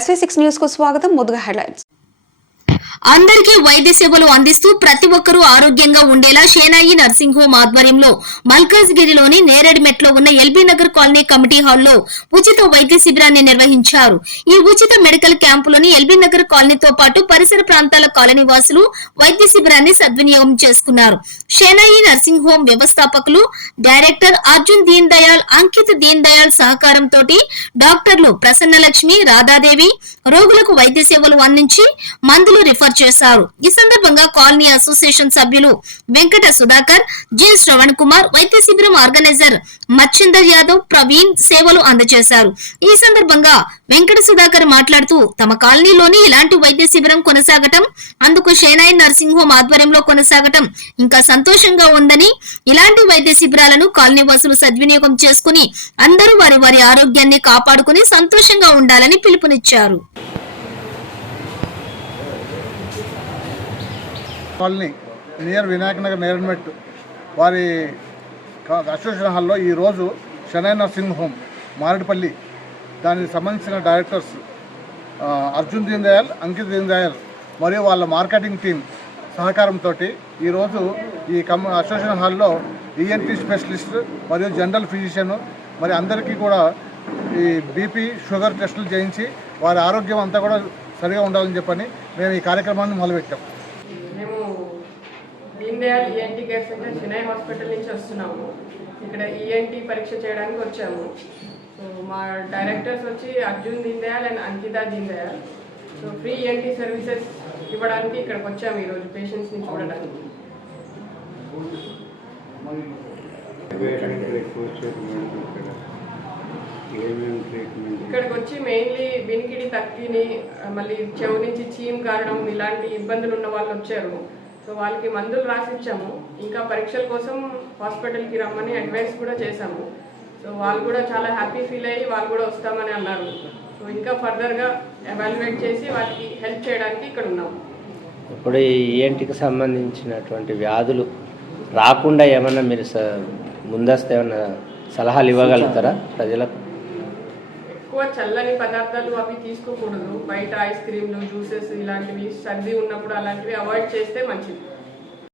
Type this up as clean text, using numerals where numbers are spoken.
SV6 news కు స్వాగతం. ముందుగా హెడ్లైన్స్. అందరికీ వైద్య సేవలు అందిస్తూ ప్రతి ఒక్కరూ ఆరోగ్యంగా ఉండేలా షేనాయి నర్సింగ్ హోమ్ ఆధ్వర్యంలో మల్కాజ్గిరిలోని నేరేడ్మెట్లో ఉన్న ఎల్బీ నగర్ కాలనీ కమిటీ హాల్లో ఉచిత వైద్య శిబిరాన్ని నిర్వహించారు. ఈ ఉచిత మెడికల్ క్యాంపులోని ఎల్బీ నగర్ కాలనీతో పాటు పరిసర ప్రాంతాల కాలనీ వాసులు వైద్య శిబిరాన్ని సద్వినియోగం చేసుకున్నారు. షేనాయి నర్సింగ్ హోమ్ వ్యవస్థాపకులు డైరెక్టర్ అర్జున్ దీన్ దయాల్, అంకిత్ దీన్ దయాల్ సహకారంతో డాక్టర్లు ప్రసన్నలక్ష్మి, రాధాదేవి రోగులకు వైద్య సేవలు అందించి మందులు రిఫర్ చేశారు. ఈ సందర్భంగా కాలనీ అసోసియేషన్ సభ్యులు వెంకట సుధాకర్, జి శ్రవణ్ కుమార్, వైద్య శిబిరం ఆర్గనైజర్ మచ్చిందర్ యాదవ్, ప్రవీణ్ సేవలు అందజేశారు. ఈ సందర్భంగా వెంకట సుధాకర్ మాట్లాడుతూ తమ కాలనీలోని ఇలాంటి వైద్య శిబిరం కొనసాగటం, అందుకు షేనాయి నర్సింగ్ హోమ్ ఆధ్వర్యంలో కొనసాగటం ఇంకా సంతోషంగా ఉందని, ఇలాంటి వైద్య శిబిరాలను కాలనీ వాసులు సద్వినియోగం చేసుకుని అందరూ వారి వారి ఆరోగ్యాన్ని కాపాడుకుని సంతోషంగా ఉండాలని పిలుపునిచ్చారు. కాలనీ నియర్ వినాయక నగర్ నేరేడ్మెట్ వారి అసోసియేషన్ హాల్లో ఈరోజు షేనాయి నర్సింగ్ హోమ్ మారేడుపల్లి దానికి సంబంధించిన డైరెక్టర్స్ అర్జున్ దీన్ దయాల్, అంకిత్ దీన్ దయాల్ మరియు వాళ్ళ మార్కెటింగ్ టీం సహకారంతో ఈరోజు ఈ అసోసియేషన్ హాల్లో ఈఎన్టీ స్పెషలిస్ట్ మరియు జనరల్ ఫిజిషియన్ మరి అందరికీ కూడా ఈ బీపీ షుగర్ టెస్టులు చేయించి వారి ఆరోగ్యం అంతా కూడా సరిగా ఉండాలని చెప్పని మేము ఈ కార్యక్రమాన్ని మొదలుపెట్టాం. మేము Deen Dayal ENT care centre Shenoy hospital నుంచి వస్తున్నాము. ఇక్కడ ఈఎన్టీ పరీక్ష చేయడానికి వచ్చాము. సో మా డైరెక్టర్స్ వచ్చి Arjun Deen Dayal and Ankita Deen Dayal. So free ENT services ఇవ్వడానికి ఇక్కడికి వచ్చాము ఈరోజు పేషెంట్స్ని చూడడానికి. ఇక్కడికి వచ్చి మెయిన్లీ వినికిడి తగ్గిని, మళ్ళీ చెవు నుంచి చీమ్ కారణం ఇలాంటి ఇబ్బందులు ఉన్న వాళ్ళు వచ్చారు. సో వాళ్ళకి మందులు రాసిచ్చాము. ఇంకా పరీక్షల కోసం హాస్పిటల్కి రమ్మని అడ్వైస్ కూడా చేశాము. సో వాళ్ళు కూడా చాలా హ్యాపీ ఫీల్ అయ్యి వాళ్ళు కూడా వస్తామని అన్నారు. సో ఇంకా ఫర్దర్గా ఎవాల్యుయేట్ చేసి వాళ్ళకి హెల్ప్ చేయడానికి ఇక్కడ ఉన్నాము. ఇప్పుడు ఈ ఈఎన్టీకి సంబంధించినటువంటి వ్యాధులు రాకుండా ఏమన్నా మీరు ముందస్తు ఏమన్నా సలహాలు ఇవ్వగలుగుతారా ప్రజలకు? ఎక్కువ చల్లని పదార్థాలు అవి తీసుకోకూడదు. బయట ఐస్ క్రీమ్లు, జ్యూసెస్ ఇలాంటివి సర్ది ఉన్నప్పుడు అలాంటివి అవాయిడ్ చేస్తే మంచిది.